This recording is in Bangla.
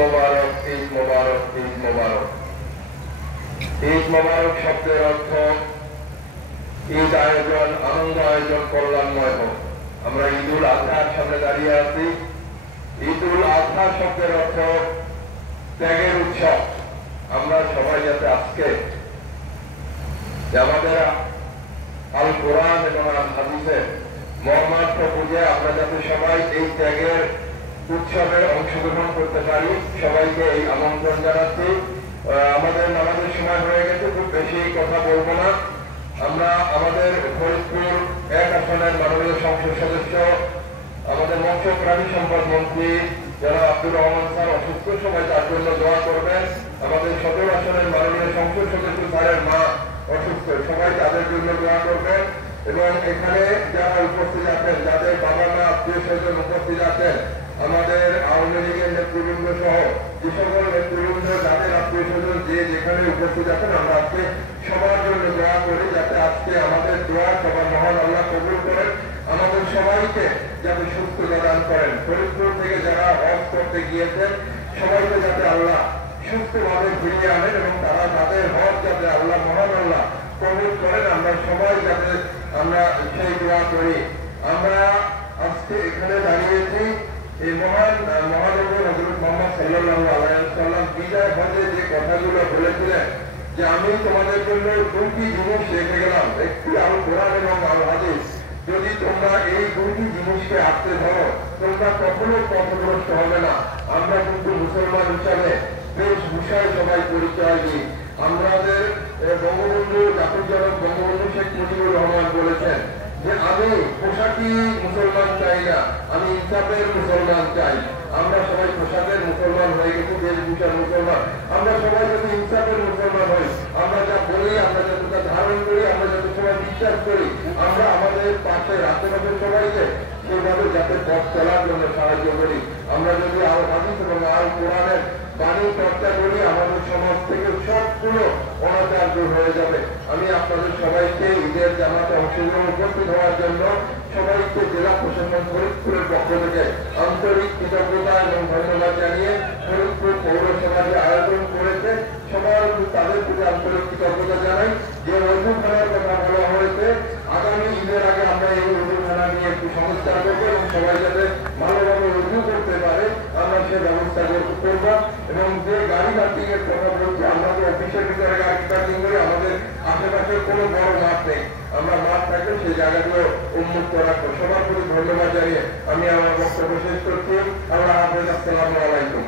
মোবারক, ঈদ মোবারক, ঈদ মোবারক। ঈদ মোবারক শব্দের অর্থ ঈদ আয়োজন, আনন্দ আয়োজন, কল্যাণময় হোক। আমরা ঈদুল আজহার সামনে দাঁড়িয়ে আছি। ঈদুল আজহা শব্দের অর্থ ত্যাগের উৎসব। আমরা সবাই যাতে আজকে আমাদের আল কোরআন এবং আল হাদিসের মর্মার্থ বুঝে আমরা যাতে সবাই এই ত্যাগের উৎসবে অংশগ্রহণ করতে পারি, সবাইকে এই আমন্ত্রণ জানাচ্ছি। আমাদের নামাজের সময় হয়ে গেছে, খুব বেশি কথা বলবো না। আমরা আমাদের ফরিদপুর 1 আসনের মাননীয় সংসদ সদস্য, আমাদের মৎস্য প্রাণী সম্পদ মন্ত্রী যারা আব্দুর রহমান স্যার অসুস্থ, সবাই তার জন্য দোয়া করবেন। আমাদের 17 আসনের মাননীয় সংসদ সদস্য স্যারের মা অসুস্থ, সবাই তাদের জন্য দোয়া করবেন। এবং এখানে যারা উপস্থিত আছেন, যাদের বাবা মা আত্মীয় স্বজন উপস্থিত আছেন, আমাদের আওয়ামী লীগের নেতৃবৃন্দ সহ যে সকল নেতৃবৃন্দ, যাদের আত্মীয় স্বজন যে যেখানে উপস্থিত আছেন, আমরা আজকে সবার জন্য দোয়া করি যাতে আজকে আমাদের দোয়া সবার মহান আল্লাহ কবুল করেন, আমাদের সবাইকে যাতে সুস্থ দান করেন। ফরিদপুর থেকে যারা হজ করতে গিয়েছেন সবাইকে যাতে আল্লাহ সুস্থভাবে ফিরিয়ে আনেন এবং তারা তাদের হজ যাতে আল্লাহ মহান আল্লাহ কবুল করেন। আমরা সবাই যাতে আমরা সেই দোয়া করি। আমরা আজকে এখানে দাঁড়িয়েছি এই মহানবী হযরত মুহাম্মদ সাল্লাল্লাহু আলাইহি ওয়াসাল্লাম বিদায় হজে যে কথাগুলো বলেছিলেন যে আমি তোমাদের জন্য 2টি জিনিস রেখে গেলাম, একটি আল কোরআন এবং আল হাদিস। যদি তোমরা এই 2টি জিনিসকে আঁকড়ে ধরো, তোমরা কখনো পথভ্রষ্ট হবে না। আমরা কিন্তু মুসলমান হিসাবে বেশভূষায় সবাই পরিচয় দিই। আমাদের বঙ্গবন্ধু, জাতির জনক বঙ্গবন্ধু শেখ মুজিবুর রহমান বলেছেন যে আমি পোশাকি মুসলমান চাই না, আমি ইনসাফের মুসলমান চাই। আমরা সবাই পোশাকের মুসলমান হয়ে গেছি, বেশভূষার মুসলমান। আমরা সবাই যদি ইনসাফের মুসলমান হই, আমরা যা বলি, আমরা যতটা ধারণ করি, আমরা যত সময় বিশ্বাস করি, আমরা আমাদের পাশে আশেপাশের সবাইকে সেইভাবে যাতে পথ চলার জন্য সাহায্য করি। আমরা যদি আল হাদিস এবং আল কোরআনের বাণী চর্চা করি, আমাদের সমাজ থেকে সবগুলো অনাচার দূর হয়ে যাবে। আমি আপনাদের সবাইকে ঈদের জামাতে অংশগ্রহণ উপস্থিত হওয়ার জন্য সবাইকে জেলা প্রশাসন ফরিদপুরের পক্ষ থেকে আন্তরিক কৃতজ্ঞতা এবং ধন্যবাদ জানিয়ে ফরিদপুর পৌরসভা যে আয়োজন করেছে সবার তাদের প্রতি আন্তরিক কৃতজ্ঞতা জানাই। যে অজুখানার কথা বলা হয়েছে, আগামী ঈদের আগে আমরা এই অজুখানা নিয়ে একটু সংস্কার করবো এবং সবাই যাতে ভালোভাবে রুজু করতে পারে আমরা সে ব্যবস্থা করব। এবং যে গাড়ি পার্কিং এর কথা বলছি, আমরা তো অফিসের ভিতরে গাড়ি পার্কিং করি, আমাদের আশেপাশে কোনো বড় মাঠ নেই। আমরা মাঠ থাকলে সেই জায়গাগুলো উন্মুক্ত রাখবো। সবার প্রতি ধন্যবাদ জানিয়ে আমি আমার বক্তব্য শেষ করছি। আল্লাহ হাফেজ, আসসালামু আলাইকুম।